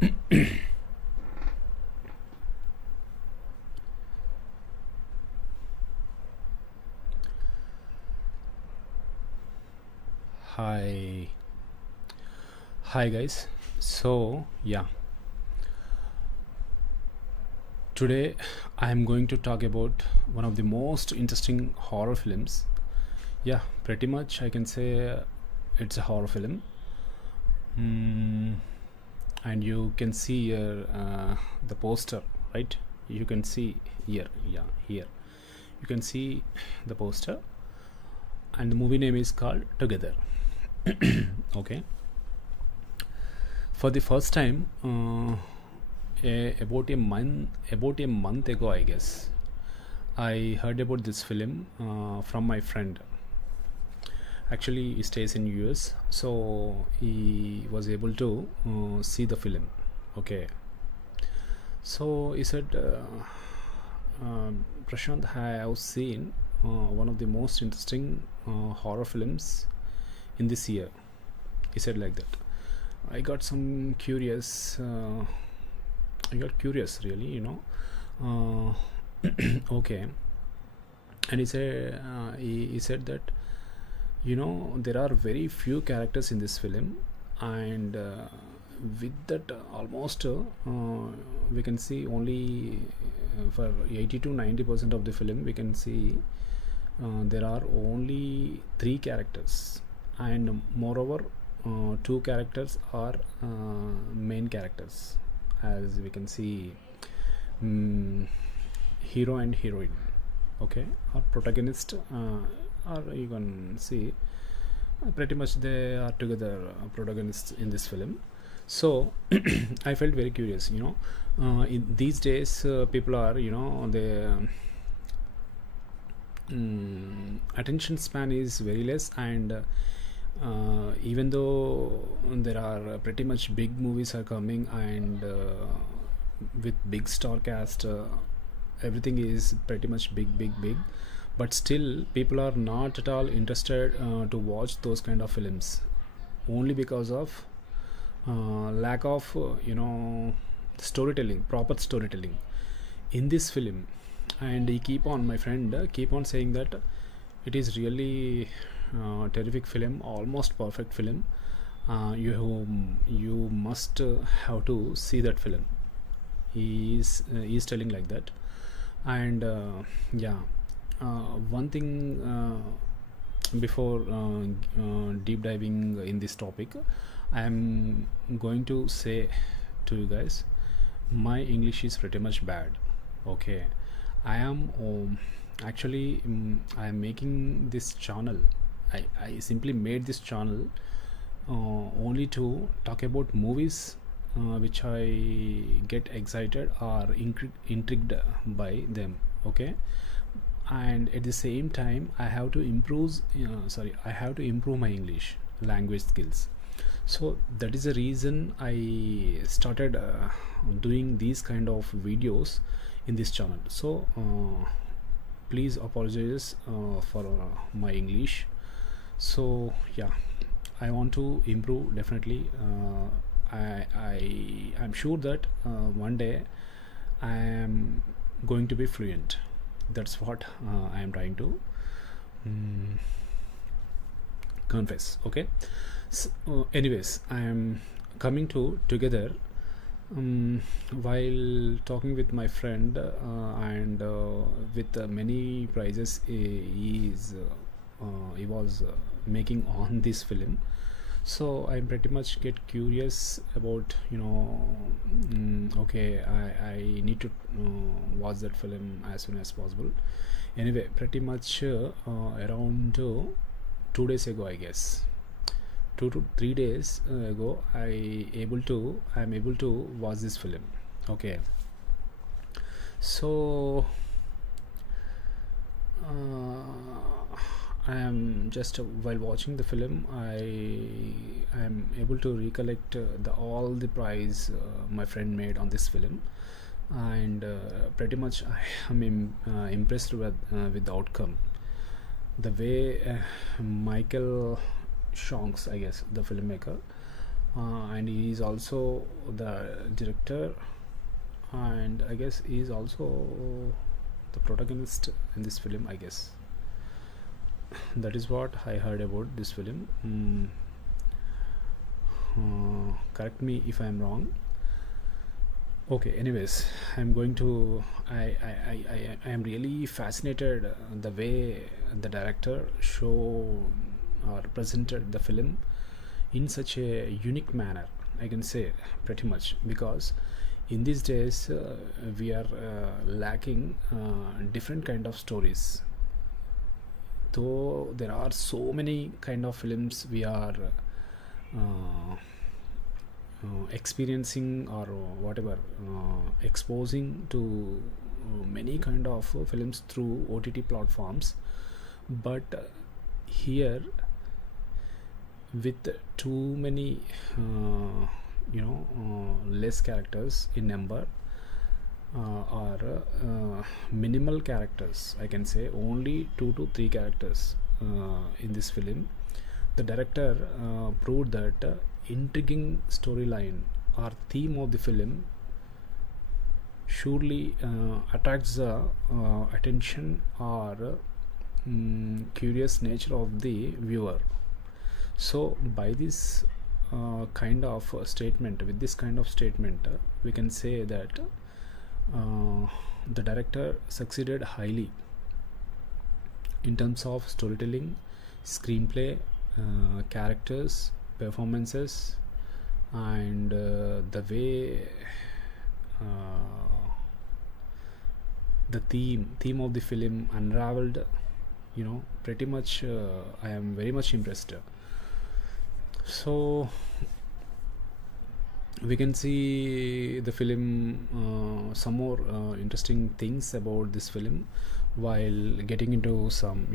Hi, hi guys. So yeah, today I am going to talk about one of the most interesting horror films. Yeah, pretty much I can say it's a horror film. Mm, and you can see here the poster, right? You can see here, yeah, here. You can see the poster, and the movie name is called Together. Okay. For the first time, about a month ago, I guess, I heard about this film from my friend. Actually, he stays in US, so he was able to see the film. Okay, so he said, Prashanth, I have seen one of the most interesting horror films in this year. He said like that. I got some curious. I got curious, really. Okay, and he said that there are very few characters in this film, and with that almost we can see only for 80 to 90% of the film we can see there are only three characters, and moreover two characters are main characters, as we can see, mm, hero and heroine, okay, or protagonist, or you can see pretty much they are together protagonists in this film. So I felt very curious, in these days people are, the attention span is very less, and even though there are pretty much big movies are coming, and with big star cast, everything is pretty much big, but still people are not at all interested to watch those kind of films, only because of lack of storytelling, proper storytelling in this film. And he keep on, my friend keep on saying that it is really terrific film, almost perfect film. You must have to see that film. He is telling like that. And yeah, one thing, before deep diving in this topic, I am going to say to you guys, my English is pretty much bad. Okay, I am actually, I am making this channel. I simply made this channel only to talk about movies which I get excited or intrigued by them. Okay, and at the same time I have to improve, I have to improve my English language skills. So that is the reason I started doing these kind of videos in this channel. So please apologize for my English. So yeah, I want to improve definitely. I'm sure that one day I am going to be fluent. That's what I am trying to mm, confess. Okay, so, anyways, I am coming to together. While talking with my friend, and with many prizes he was making on this film, so I pretty much get curious about, okay, I need to watch that film as soon as possible. Anyway, pretty much around 2 days ago, I guess, 2 to 3 days ago, I'm able to watch this film. Okay, so I am just while watching the film, I am able to recollect the all the prize my friend made on this film, and pretty much I am impressed with the outcome. The way Michael Shonks, I guess, the filmmaker, and he is also the director, and I guess he is also the protagonist in this film, I guess. That is what I heard about this film. Correct me if I'm wrong. Okay, anyways, I'm going to I am really fascinated the way the director show or presented the film in such a unique manner, I can say, pretty much, because in these days we are lacking different kind of stories. Though there are so many kind of films we are uh, experiencing or whatever, exposing to many kind of films through OTT platforms, but here, with too many less characters in number, or minimal characters, I can say only 2 to 3 characters in this film, the director proved that intriguing storyline or theme of the film surely attracts the attention or curious nature of the viewer. So by this kind of statement, with this kind of statement, we can say that the director succeeded highly in terms of storytelling, screenplay, characters, performances, and the way the theme of the film unraveled. Pretty much, I am very much impressed. So we can see the film, some more interesting things about this film while getting into some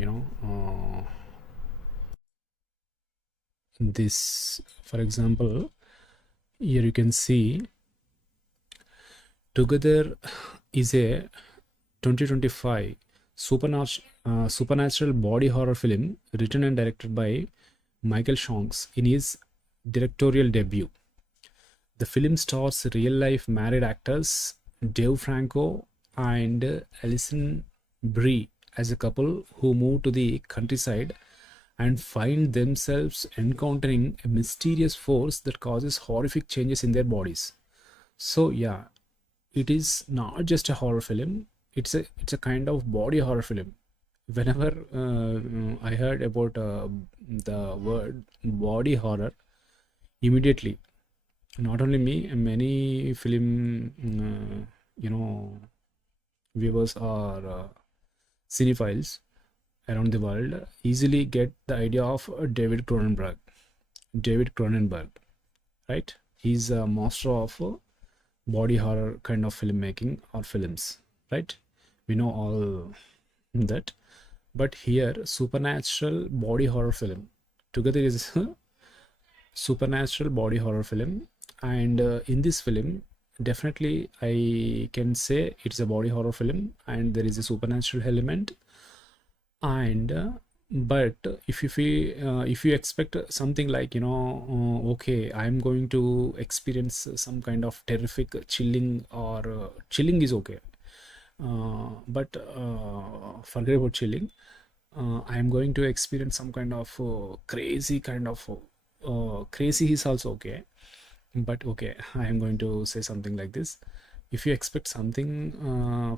this. For example, here you can see Together is a 2025 supernatural body horror film written and directed by Michael Shanks in his directorial debut. The film stars real-life married actors Dave Franco and Alison Brie as a couple who move to the countryside and find themselves encountering a mysterious force that causes horrific changes in their bodies. So yeah, it is not just a horror film. It's a kind of body horror film. Whenever I heard about the word body horror, immediately, not only me, many film viewers or cinephiles around the world easily get the idea of David Cronenberg, right? He's a master of body horror kind of filmmaking or films, right? We know all that. But here, supernatural body horror film. Together is a supernatural body horror film, and in this film, definitely I can say it's a body horror film, and there is a supernatural element. And but if you expect something like okay, I'm going to experience some kind of terrific chilling, or chilling is okay, but forget about chilling. I'm going to experience some kind of crazy kind of crazy is also okay. But okay, I am going to say something like this. If you expect something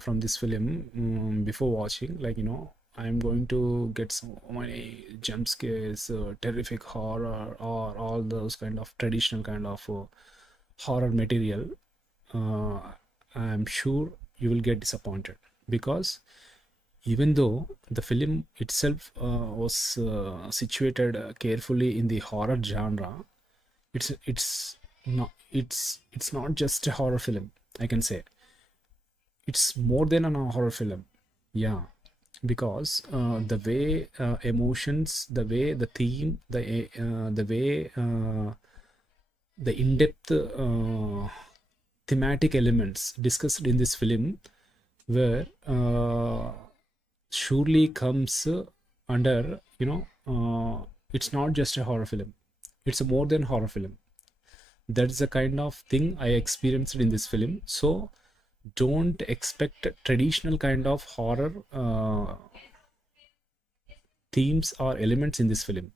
from this film, before watching, like I'm going to get so many jump scares, terrific horror, or all those kind of traditional kind of horror material, uh, I'm sure you will get disappointed, because even though the film itself was situated carefully in the horror genre, it's not just a horror film, I can say. It's more than a horror film. Yeah, because the way emotions, the way the theme, the way the in-depth thematic elements discussed in this film were surely comes under it's not just a horror film, it's a more than horror film. That's the kind of thing I experienced in this film. So don't expect traditional kind of horror themes or elements in this film.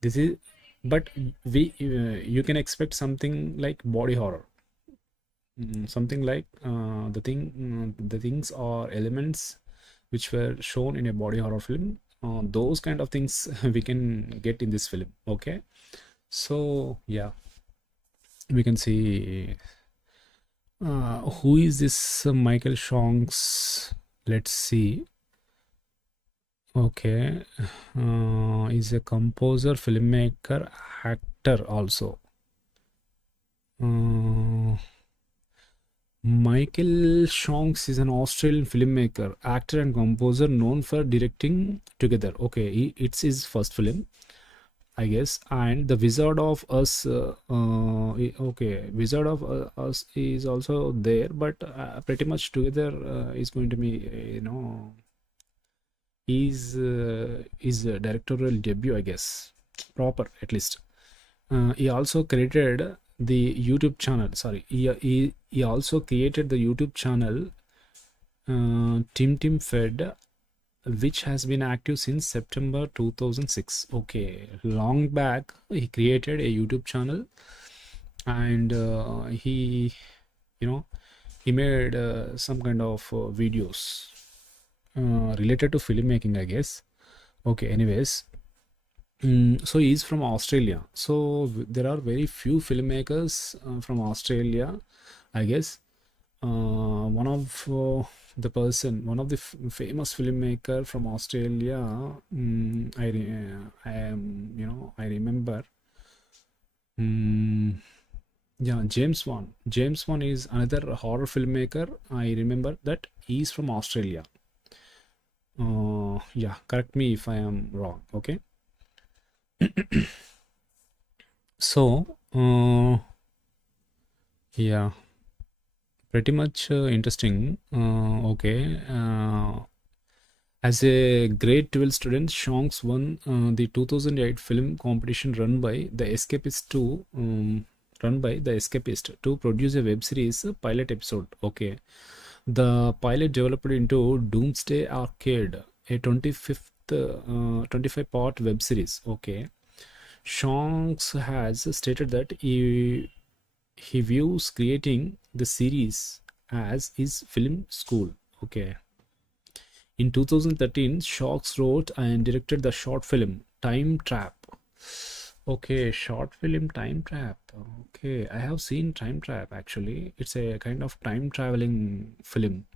This is, but we you can expect something like body horror. Something like the things or elements which were shown in a body horror film, those kind of things we can get in this film. Okay, so yeah, we can see who is this Michael Shanks. Let's see. Okay, is a composer, filmmaker, actor also. Michael Shanks is an Australian filmmaker, actor, and composer known for directing Together. Okay, it's his first film, I guess. And The Wizard of Us. Okay, Wizard of Us is also there, but pretty much Together is going to be, is a directorial debut, I guess, proper at least. He also created the YouTube channel. Sorry, he also created the YouTube channel Tim Fed, which has been active since September 2006. Okay, long back he created a YouTube channel, and you know, he made some kind of videos related to filmmaking, I guess. Okay, anyways, so he's from Australia. So there are very few filmmakers from Australia, I guess. One of one of the famous filmmaker from Australia. I am, I remember. Yeah, James Wan. James Wan is another horror filmmaker. I remember that he's from Australia. Yeah, correct me if I am wrong. Okay. So, yeah, pretty much interesting. Okay. As a grade 12 student, Shanks won the 2008 film competition run by The Escapist to produce a web series pilot episode. Okay. The pilot developed into Doomsday Arcade, a 25 part web series. Okay. Shanks has stated that he views creating the series as his film school. Okay. In 2013, Shanks wrote and directed the short film Time Trap. Okay, short film Time Trap. Okay, I have seen Time Trap actually. It's a kind of time traveling film.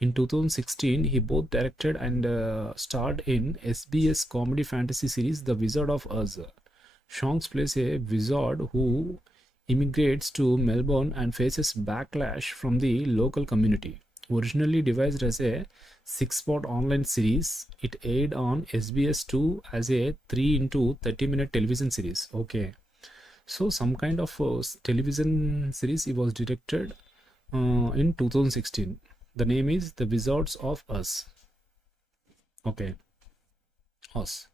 In 2016, he both directed and starred in SBS comedy fantasy series The Wizard of Oz. Shanks plays a wizard who immigrates to Melbourne and faces backlash from the local community. Originally devised as a 6-part online series, it aired on SBS2 as a 3 into 30-minute television series. Okay, so some kind of television series he was directed in 2016. The name is The Wizards of Us. Okay, Us.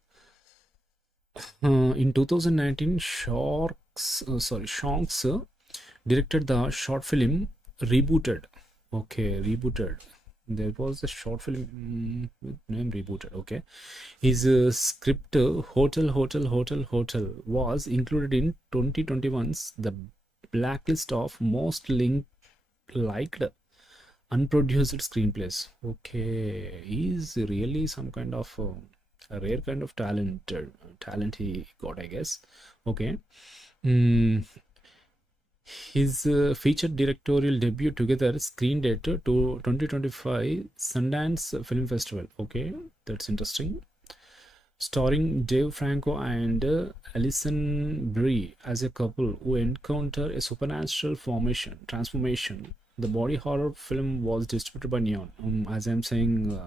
In 2019, Shanks directed the short film Rebooted. Okay, Rebooted. There was a short film with name Rebooted. Okay, his script Hotel was included in 2021's the blacklist of most liked unproduced screenplays. Okay, he's really some kind of a rare kind of talent he got, I guess. Okay. His featured directorial debut Together screened at to 2025 Sundance Film Festival. Okay, that's interesting. Starring Dave Franco and Alison Brie as a couple who encounter a supernatural transformation. The body horror film was distributed by Neon. As I'm saying,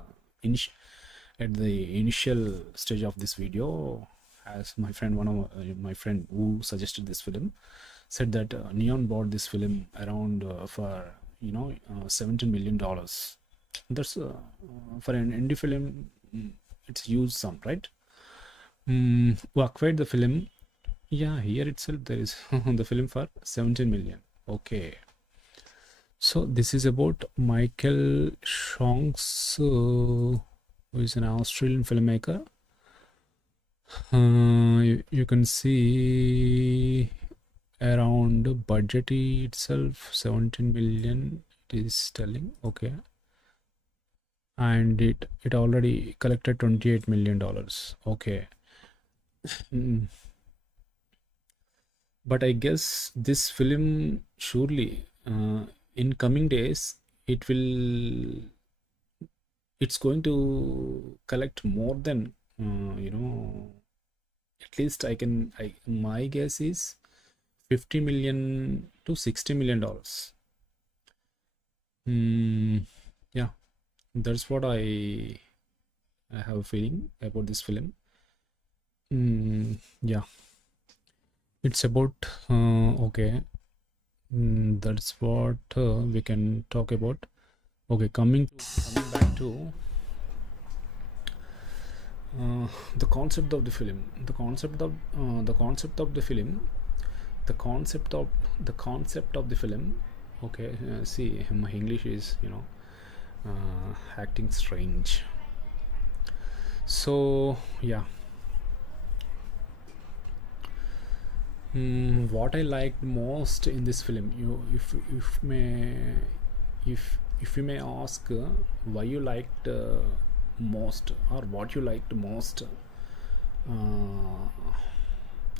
at the initial stage of this video, as one of my friend who suggested this film said that Neon bought this film around for $17 million. That's for an indie film, it's huge sum, right? Who acquired the film Yeah, here itself there is the film for 17 million. Okay. So this is about Michael Shonks, who is an Australian filmmaker. You can see around budget itself 17 million it is telling. Okay. And it already collected $28 million. Okay. Mm. But I guess this film surely in coming days it will it's going to collect more than you know, at least I my guess is 50 million to 60 million dollars. mm, yeah, that's what I have a feeling about this film. Yeah, it's about okay. That's what we can talk about. Okay, coming back to the concept of the film, the concept of the film, the concept of the film. Okay, see, my English is, acting strange. So yeah, what I liked most in this film, if you may ask why you liked most, or what you liked most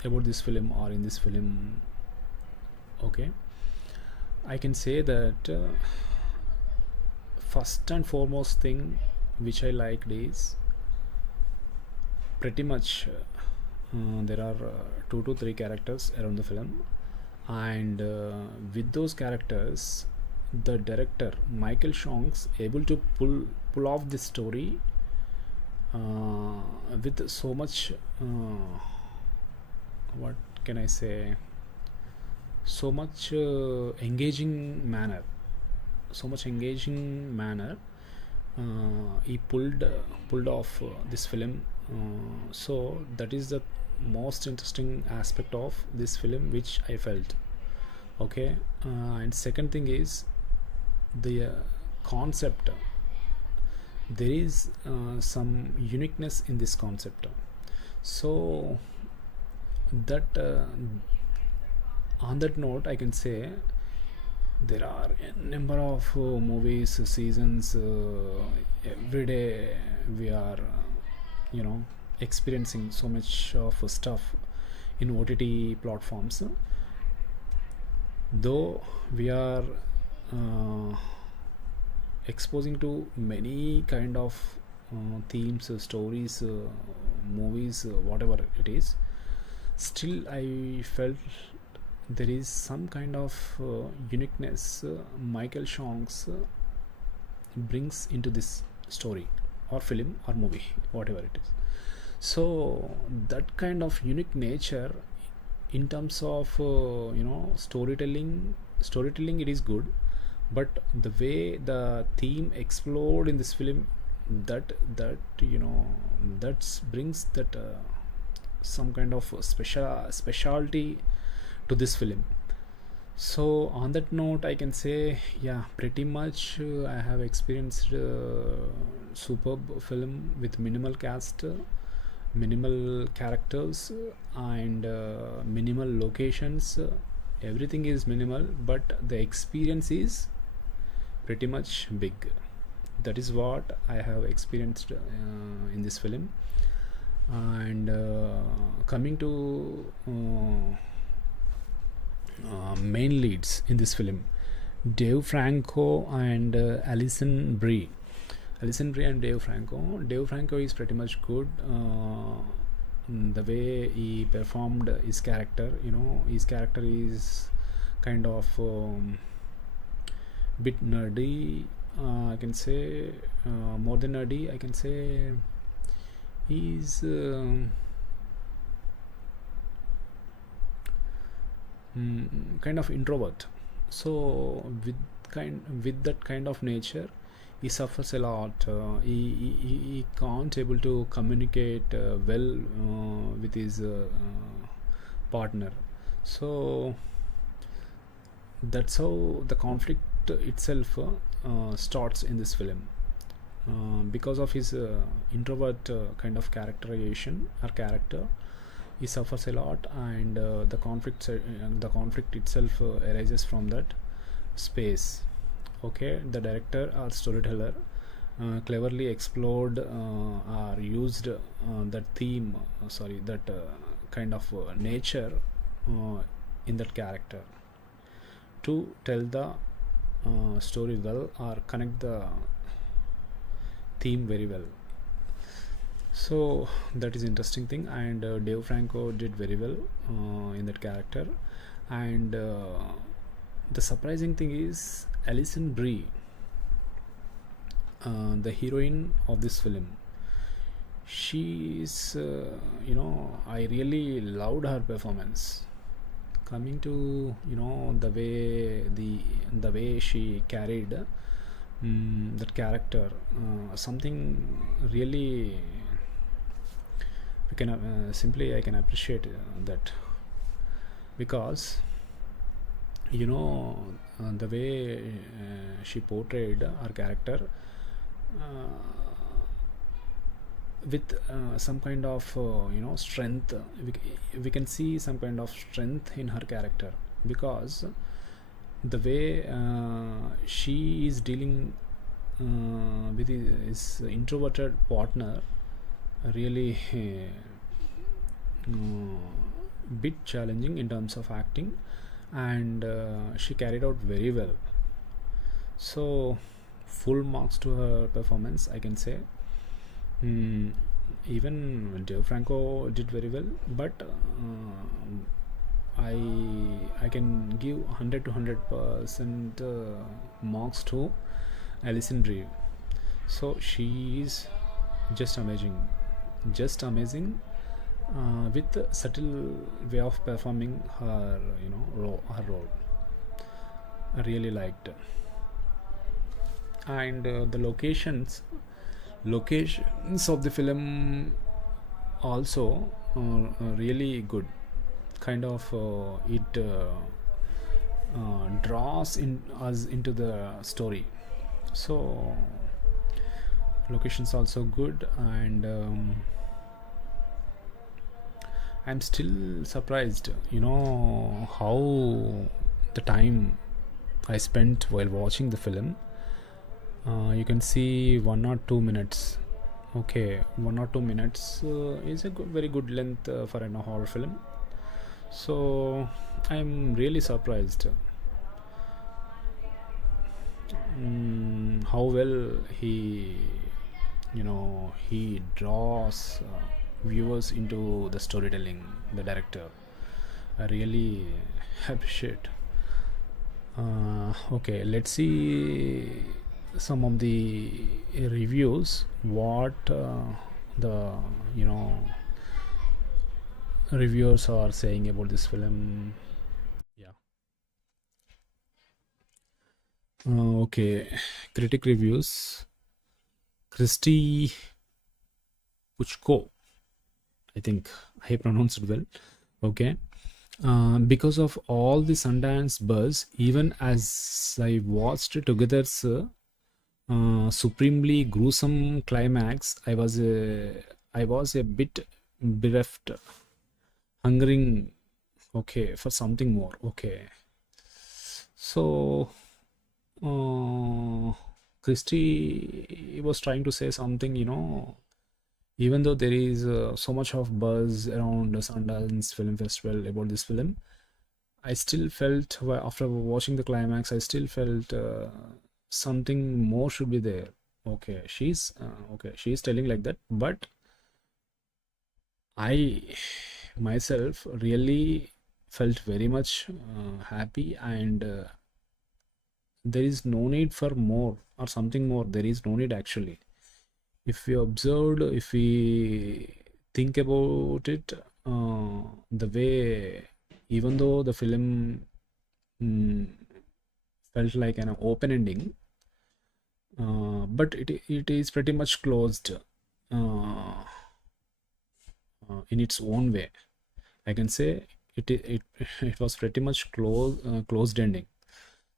about this film or in this film. Okay, I can say that first and foremost thing which I liked is pretty much there are 2 to 3 characters around the film, and with those characters, the director Michael Shonks able to pull off this story with so much what can I say, so much engaging manner. He pulled off this film. So that is the most interesting aspect of this film which I felt. Okay, and second thing is the concept. There is some uniqueness in this concept. So that on that note, I can say there are a number of movies, seasons. Every day we are, experiencing so much of stuff in OTT platforms. Though we are uh, exposing to many kind of themes, stories, movies, whatever it is, still I felt there is some kind of uniqueness Michael Shonks brings into this story or film or movie, whatever it is. So that kind of unique nature in terms of storytelling it is good, but the way the theme explored in this film, that that brings that some kind of specialty to this film. So on that note, I can say, yeah, pretty much I have experienced superb film with minimal cast, minimal characters, and minimal locations. Everything is minimal, but the experience is pretty much big. That is what I have experienced in this film. And coming to main leads in this film, Dave Franco and Alison Brie and Dave Franco. Dave Franco is pretty much good. The way he performed his character, his character is kind of bit nerdy. I can say more than nerdy. I can say he's kind of introvert. So with that kind of nature, he suffers a lot. He can't able to communicate well with his partner. So that's how the conflict itself starts in this film. Because of his introvert kind of characterization or character, he suffers a lot, and the conflict itself arises from that space. Okay, the director or storyteller cleverly explored or used that theme, sorry, that kind of nature uh, in that character to tell the story well or connect the theme very well. So that is interesting thing, and Dave Franco did very well in that character. And the surprising thing is Alison Brie, the heroine of this film. She is, I really loved her performance. Coming to the way she carried that character, something really we can simply I can appreciate that, because the way she portrayed her character uh, with some kind of strength. We can see some kind of strength in her character, because the way she is dealing with his introverted partner really bit challenging in terms of acting, and she carried out very well. So full marks to her performance, I can say. mm, Even Dave Franco did very well, but I can give 100 to 100% marks to Alison Brie. So she is just amazing, just amazing, with a subtle way of performing her her role. I really liked. And the locations of the film also really good. Kind of it draws in us into the story. So locations also good, and I'm still surprised, how the time I spent while watching the film. You can see 1 or 2 minutes. Okay, 1 or 2 minutes is a very good length for an horror film. So I'm really surprised how well he draws viewers into the storytelling. The director, I really appreciate. Okay, let's see some of the reviews. What the you know reviewers are saying about this film. Yeah. Okay, critic reviews. Christy Puchko, I think I pronounced it well. Okay. Because of all the Sundance buzz, even as I watched Together's supremely gruesome climax, I was a bit bereft, hungering, okay, for something more. Okay, so uh, Christy was trying to say something, even though there is so much of buzz around the Sundance Film Festival about this film, I still felt, after watching the climax, I still felt something more should be there. Okay, she's telling like that, but I myself really felt very much happy, and there is no need for more or something more. There is no need actually. If we observed, if we think about it, the way, even though the film mm, felt like an open ending, but it is pretty much closed in its own way. I can say it it was pretty much closed ending.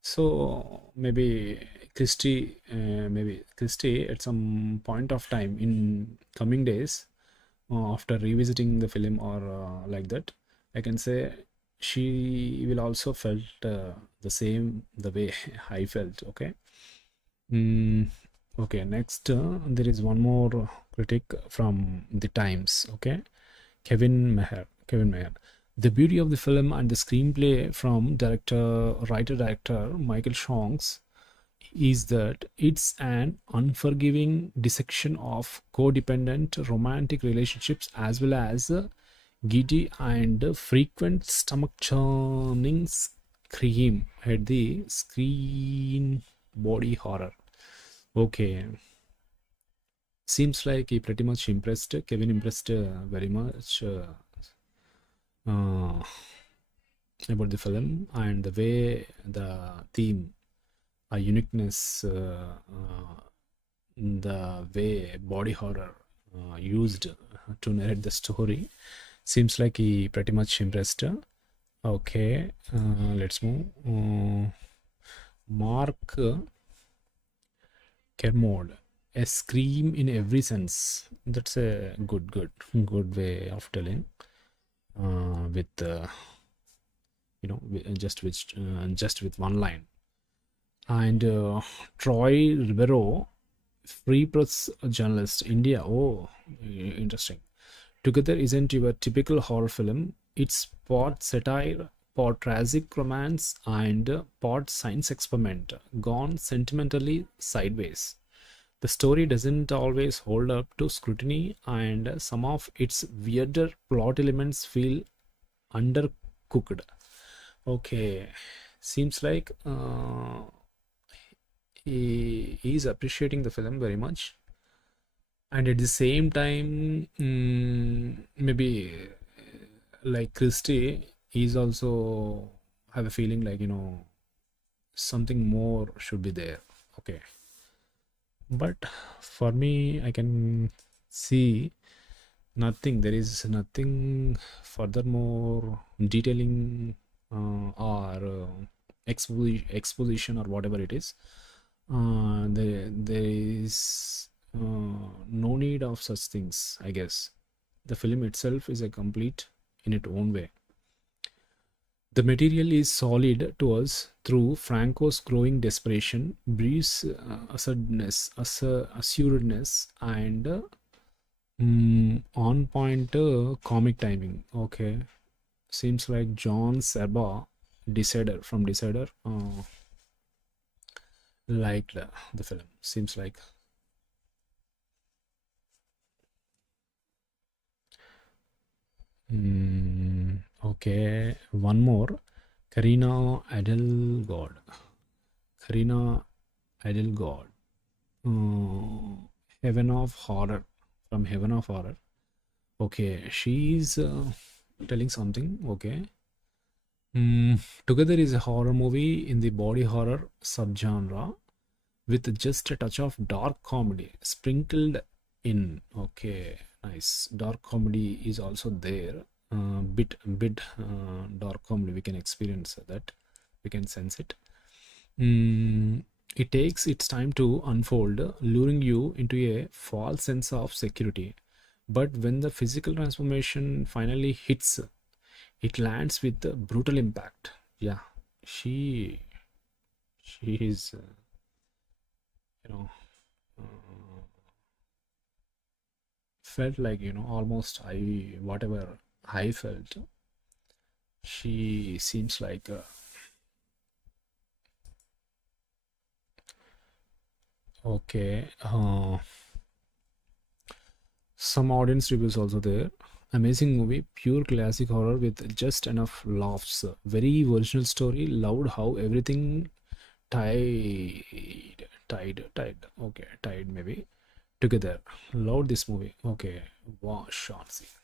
So maybe Christie at some point of time in coming days, after revisiting the film or like that, I can say she will also felt the same the way I felt. Okay. Mm, okay. Next, there is one more critic from the Times. Okay, Kevin Meher. Kevin Meher. The beauty of the film and the screenplay from writer-director Michael Shonks is that it's an unforgiving dissection of codependent romantic relationships as well as giddy and frequent stomach churning scream at the screen body horror. Okay, seems like he pretty much impressed. Kevin impressed very much uh, about the film and the way the theme, a uniqueness, the way body horror used to narrate the story. Seems like he pretty much impressed. Okay, let's move. Mark Kermode, a scream in every sense. That's a good way of telling. With just with one line. And Troy Rivero, free press journalist, India. Oh, interesting. Together isn't your typical horror film. It's part satire, part tragic romance, and part science experiment gone sentimentally sideways. The story doesn't always hold up to scrutiny, and some of its weirder plot elements feel undercooked. Okay, seems like he is appreciating the film very much, and at the same time, maybe like Christie, he's also have a feeling like something more should be there. Okay, but for me, I can see nothing. There is nothing furthermore detailing or exposition or whatever it is. There is no need of such things, I guess. The film itself is a complete in its own way. The material is solid to us through Franco's growing desperation, Bree's assuredness, and on point comic timing. Okay, seems like John Serba, Decider, liked the film. Seems like. Okay, one more. Karina Adelgod. Karina Adelgod. Heaven of Horror. From Heaven of Horror. Okay, she's telling something. Okay. Together is a horror movie in the body horror subgenre with just a touch of dark comedy sprinkled in. Okay, nice. Dark comedy is also there. Bit dark comedy. We can experience that. We can sense it. It takes its time to unfold, luring you into a false sense of security. But when the physical transformation finally hits, it lands with a brutal impact. Yeah, she she is you know felt like almost I whatever I felt. She seems like okay. Some audience reviews also there. Amazing movie, pure classic horror with just enough laughs. Very original story. Loved how everything tied. Okay, tied maybe together. Loved this movie. Okay, wow, Shansi.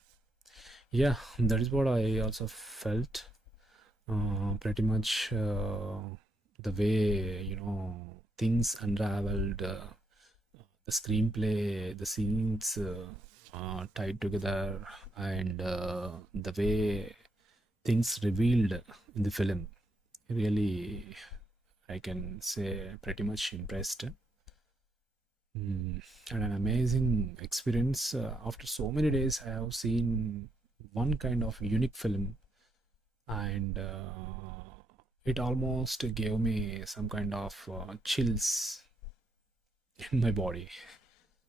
Yeah, that is what I also felt. Pretty much the way things unraveled. The screenplay, the scenes tied together, and the way things revealed in the film. Really, I can say pretty much impressed. And an amazing experience. After so many days, I have seen one kind of unique film, and it almost gave me some kind of chills in my body.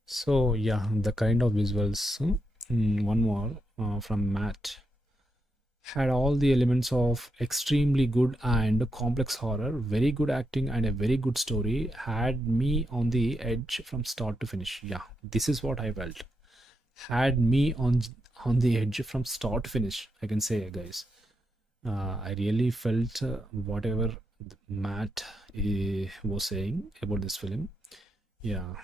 So yeah, the kind of visuals. One more from Matt had all the elements of extremely good and complex horror, very good acting, and a very good story. Had me on the edge from start to finish. Yeah, this is what I felt. Had me on the edge from start to finish. I can say, guys. I really felt whatever Matt was saying about this film. Yeah,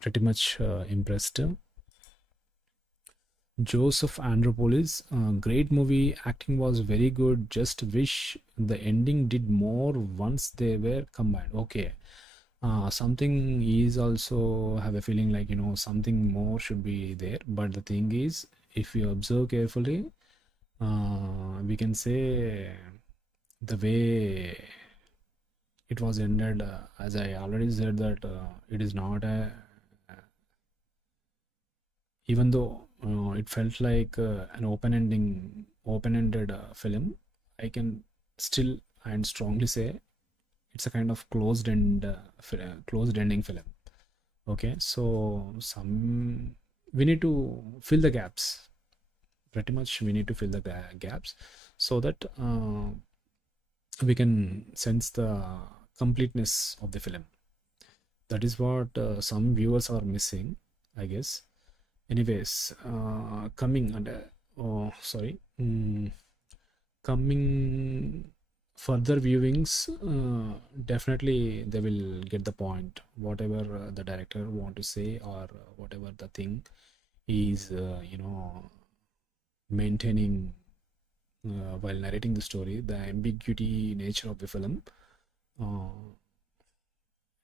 pretty much impressed. Joseph Andropoulos, great movie. Acting was very good. Just wish the ending did more once they were combined. Okay. Something is also have a feeling like something more should be there. But the thing is, if you observe carefully, we can say the way it was ended, as I already said, that it is not a, even though it felt like an open-ended film, I can still and strongly say it's a kind of closed ending film. Okay, so some we need to fill the gaps. Pretty much, we need to fill the gaps so that we can sense the completeness of the film. That is what some viewers are missing, I guess. Anyways, coming under, oh, sorry, coming further viewings, definitely they will get the point. Whatever the director want to say, or whatever the thing is, maintaining while narrating the story, the ambiguity nature of the film, uh,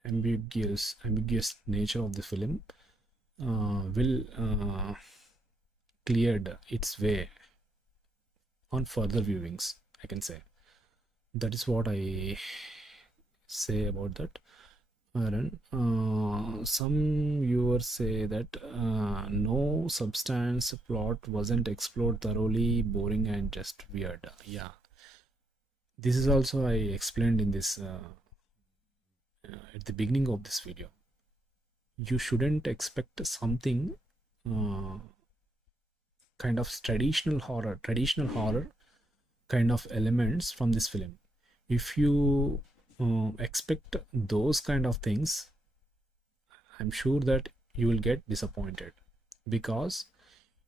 ambiguous nature of the film will cleared its way on further viewings, I can say. That is what I say about that. Aaron, some viewers say that no substance plot wasn't explored thoroughly, boring and just weird. Yeah, this is also I explained in this at the beginning of this video. You shouldn't expect something uh, kind of traditional horror kind of elements from this film. If you expect those kind of things, I'm sure that you will get disappointed, because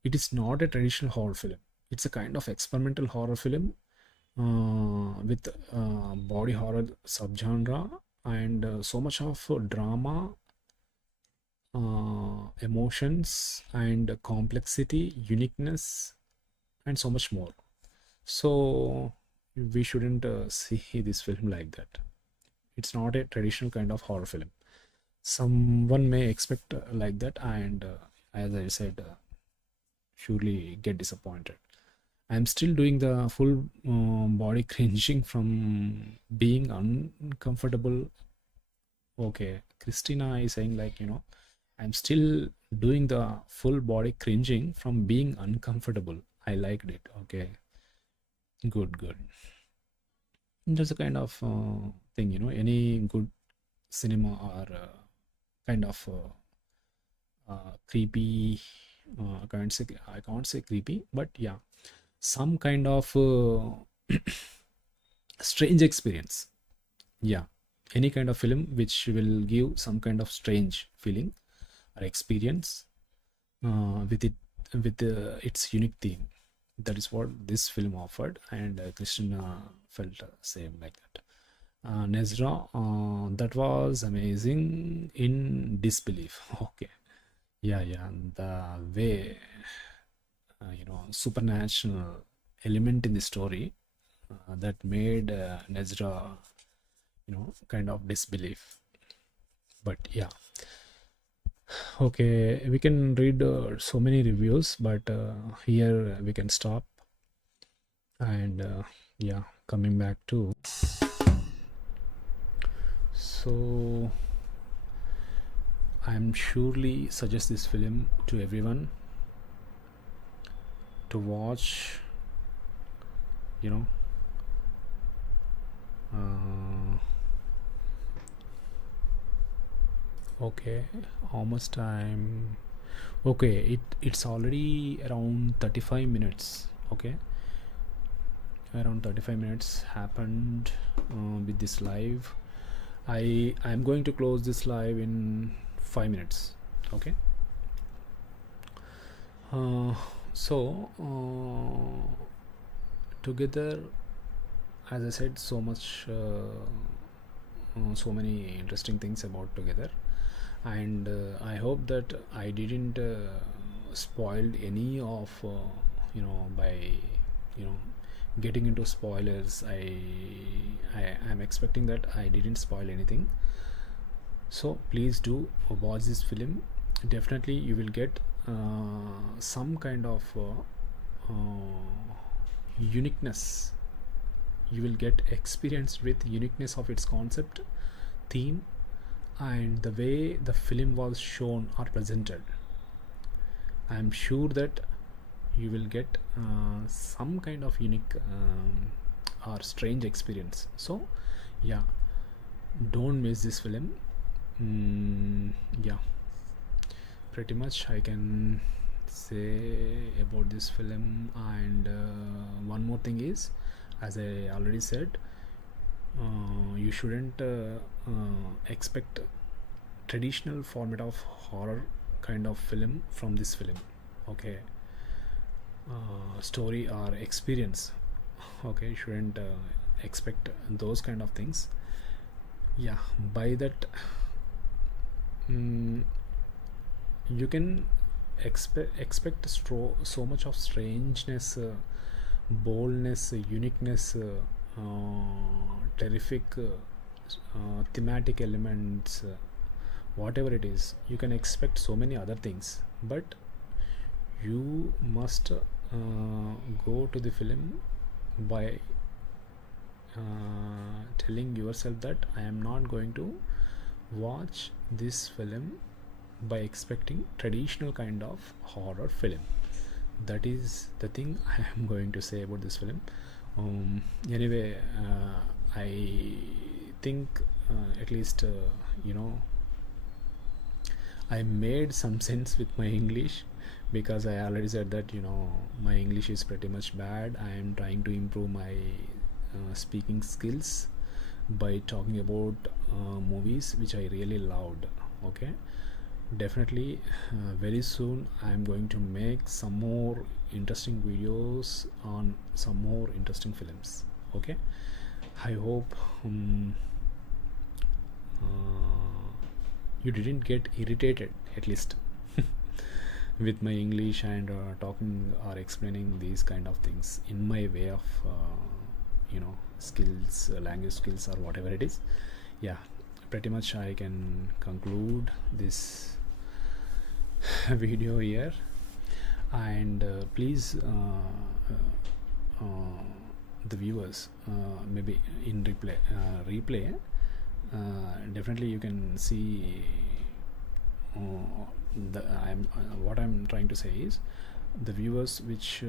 it is not a traditional horror film. It's a kind of experimental horror film with body horror subgenre, and so much of drama, emotions, and complexity, uniqueness, and so much more. So we shouldn't see this film like that. It's not a traditional kind of horror film. Someone may expect like that, and as I said, surely get disappointed. I'm still doing the full body cringing from being uncomfortable. Okay, Christina is saying like, I'm still doing the full body cringing from being uncomfortable. I liked it. Okay, good, good. There's a kind of thing, any good cinema or kind of creepy. I can't say creepy, but yeah, some kind of strange experience. Yeah, any kind of film which will give some kind of strange feeling or experience with its unique theme. That is what this film offered, and Christina felt same like that. Nezra, that was amazing in disbelief. Okay, yeah, yeah, the way supernatural element in the story that made Nezra, kind of disbelief. But yeah, okay, we can read so many reviews, but here we can stop. And yeah, coming back to, so I'm surely suggest this film to everyone to watch, you know. Okay, how much time? Okay, it's already around 35 minutes. Okay, around 35 minutes happened with this live. I'm going to close this live in 5 minutes. Okay. uh, so together, as I said, so much so many interesting things about together, and I hope that I didn't spoiled any of by getting into spoilers. I'm expecting that I didn't spoil anything. So please do watch this film. Definitely you will get some kind of uniqueness. You will get experience with uniqueness of its concept, theme, and the way the film was shown or presented. I'm sure that you will get some kind of unique or strange experience. So yeah, don't miss this film. Yeah, pretty much I can say about this film. And one more thing is, as I already said, you shouldn't expect traditional format of horror kind of film from this film. Okay, story or experience. Okay, you shouldn't expect those kind of things. Yeah, by that, mm, you can expect so much of strangeness, boldness, uniqueness, terrific thematic elements, whatever it is. You can expect so many other things, but you must go to the film by telling yourself that I am not going to watch this film by expecting traditional kind of horror film. That is the thing I am going to say about this film. Anyway, I think at least I made some sense with my English, because I already said that my English is pretty much bad. I am trying to improve my speaking skills by talking about movies which I really loved. Okay, definitely very soon I am going to make some more interesting videos on some more interesting films. Okay, I hope you didn't get irritated, at least, with my English and talking or explaining these kind of things in my way of skills, language skills, or whatever it is. Yeah, pretty much I can conclude this video here. And please, the viewers, maybe in replay, definitely you can see what I'm trying to say is, the viewers which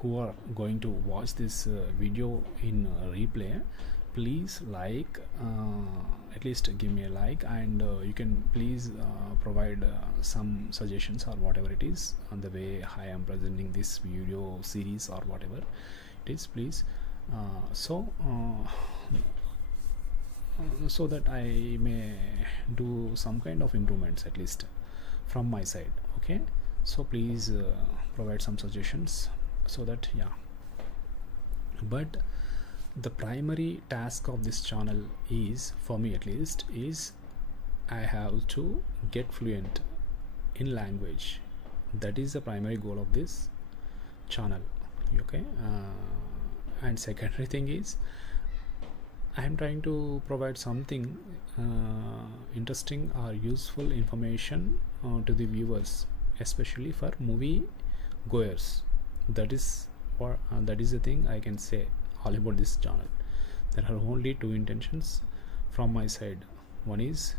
who are going to watch this video in replay, please like, at least give me a like, and you can please provide some suggestions or whatever it is on the way I am presenting this video series or whatever it is, please. So that I may do some kind of improvements, at least from my side. Okay, so please provide some suggestions, so that, yeah. But the primary task of this channel is, for me at least, is I have to get fluent in language. That is the primary goal of this channel. Okay, and secondary thing is, I am trying to provide something interesting or useful information to the viewers, especially for movie goers. That is that is the thing I can say all about this channel. There are only two intentions from my side. One is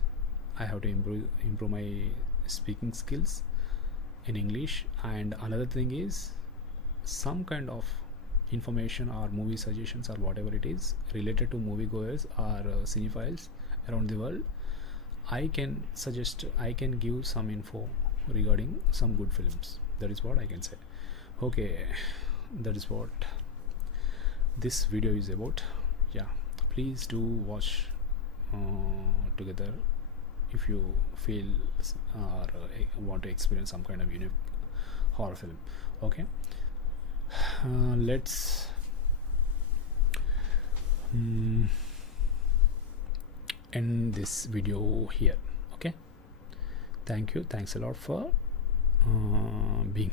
I have to improve my speaking skills in English, and another thing is some kind of information or movie suggestions or whatever it is related to moviegoers or cinephiles around the world. I can give some info regarding some good films. That is what I can say. Okay, that is what this video is about. Yeah, please do watch together if you feel or want to experience some kind of unique horror film. Okay, let's end this video here. Okay, thanks a lot for being